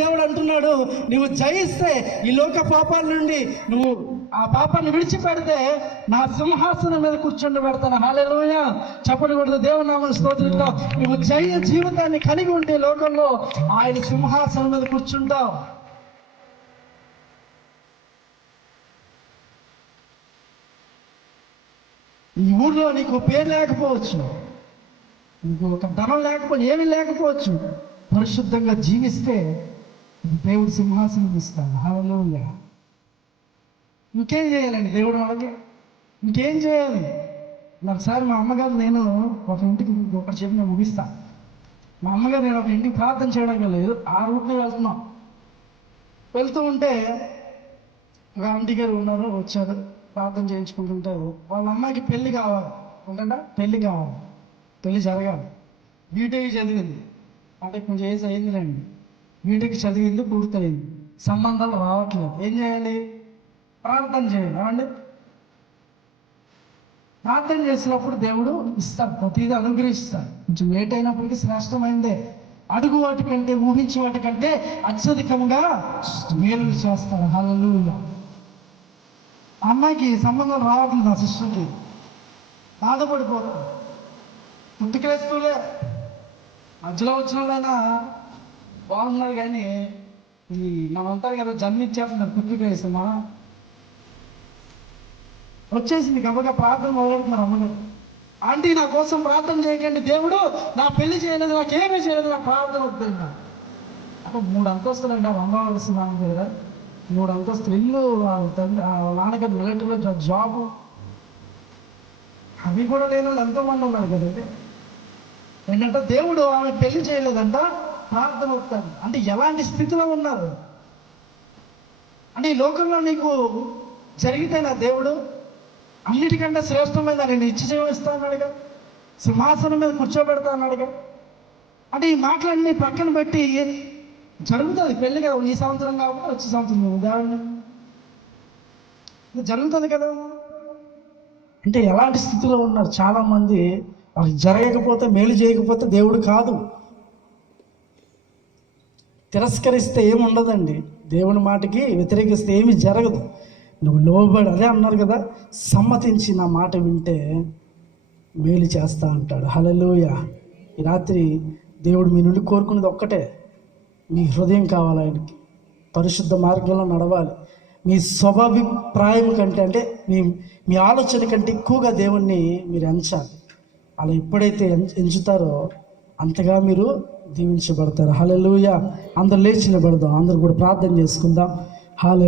దేవుడు అంటున్నాడు, నువ్వు జయిస్తే ఈ లోక పాపాల నుండి నువ్వు ఆ పాపాన్ని విడిచిపెడితే నా సింహాసనం మీద కూర్చొని పెడతాను. హల్లెలూయా. చెప్పండి కూడా దేవుని నామమున స్తోత్రం. నువ్వు జయ జీవితాన్ని కలిగి ఉంటే లోకంలో ఆయన సింహాసనం మీద కూర్చుంటావు. ఈ ఊర్లో నీకు పేరు లేకపోవచ్చు, నీకు ఒక ధనం లేకపోవచ్చు, ఏమీ లేకపోవచ్చు, పరిశుద్ధంగా జీవిస్తే దేవుడు సింహాసనం ఇస్తాడు. హల్లెలూయా. ఇంకేం చేయాలండి దేవుడు అలాగే? ఇంకేం చేయాలి? ఒకసారి మా అమ్మగారు నేను ఒక ఇంటికి ఒకటి చెప్పి నేను ముగిస్తా. మా అమ్మగారు నేను ఒక ఇంటికి ప్రార్థన చేయడానికి లేదు, ఆ రూట్నే వెళ్తున్నాం. వెళ్తూ ఉంటే ఒక ఆంటీ గారు ఉన్నారు, వచ్చారు, ప్రార్థన చేయించుకుంటుంటారు. వాళ్ళ అమ్మాయికి పెళ్లి కావాలి ఉంటుందా, పెళ్లి కావాలి, పెళ్లి జరగాలి. బీటెక్ చదివింది, అంటే కొంచెం ఏజ్ అయిందిలేండి. బీటెక్ చదివింది, పూర్తయింది, సంబంధాలు రావట్లేదు. ఏం చేయాలి? ప్రార్థన చేయాలి. ఏమండి, ప్రార్థన చేసినప్పుడు దేవుడు ఇస్తాడు, ప్రతిదీ అనుగ్రహిస్తాడు. కొంచెం లేట్ అయినప్పటికీ శ్రేష్టమైందే. అడుగు వాటి కంటే, ఊహించే వాటి కంటే అత్యధికంగా మేలు చేస్తాడు. హల్లెలూయా. అమ్మాయికి సంబంధం రావట్లేదు, ఆ సిస్టర్కి బాధపడిపోతాడు. పుట్టుకేస్తూలే మధ్యలో వచ్చిన వాళ్ళైనా బాగున్నారు, కానీ ఈ మనంటారు కదా, జన్మించేస్తున్నారు పుట్టుకేసమా వచ్చేసింది. గబగా ప్రార్థన మొదలెడుతున్నారు అమ్మగారు. ఆంటీ నా కోసం ప్రార్థన చేయకండి, దేవుడు నా పెళ్లి చేయలేదు, నాకేమీ చేయలేదు, నా ప్రార్థన వద్దండి. అప్పుడు 3 అంతస్తులు అండి అమ్మవలసిన కదా, 3 అంతస్తులు ఇల్లు, నాన్నగారు మిలిటరీలో జాబు, అవి కూడా లేని వాళ్ళు ఎంతోమంది ఉన్నారు కదండి. ఏంటంటే దేవుడు ఆమె పెళ్లి చేయలేదంట, ప్రార్థన వస్తాడు. అంటే ఎలాంటి స్థితిలో ఉన్నారు అంటే, ఈ లోకంలో నీకు జరిగితే నా దేవుడు అన్నిటికంటే శ్రేష్టమైన నేను ఇచ్చి అన్నాడుగా, సింహాసనం మీద కూర్చోబెడతా అన్నాడుగా. అంటే ఈ మాటలన్నీ పక్కన పెట్టి జరుగుతుంది పెళ్లి కదా, ఈ సంవత్సరం కాబట్టి వచ్చే సంవత్సరం దేవుడిని జరుగుతుంది కదా. అంటే ఎలాంటి స్థితిలో ఉన్నారు చాలామంది. వాళ్ళకి జరగకపోతే, మేలు చేయకపోతే దేవుడు కాదు. తిరస్కరిస్తే ఏమి ఉండదండి, దేవుని మాటకి వ్యతిరేకిస్తే ఏమి జరగదు. నువ్వు లోబడి, అదే అన్నారు కదా, సమ్మతించి నా మాట వింటే మేలు చేస్తా అంటాడు. హల్లెలూయా. ఈ రాత్రి దేవుడు మీ నుండి కోరుకునేది ఒక్కటే, మీ హృదయం కావాలి ఆయనకి, పరిశుద్ధ మార్గంలో నడవాలి. మీ స్వభాభిప్రాయం కంటే, అంటే మీ ఆలోచన కంటే ఎక్కువగా దేవుణ్ణి మీరు ఎంచాలి. అలా ఎప్పుడైతే ఎంచుతారో అంతగా మీరు దీవించబడతారు. హల్లెలూయా. అందరూ లేచి నిలబడదాం, అందరూ కూడా ప్రార్థన చేసుకుందాం. హల్లెలూయా.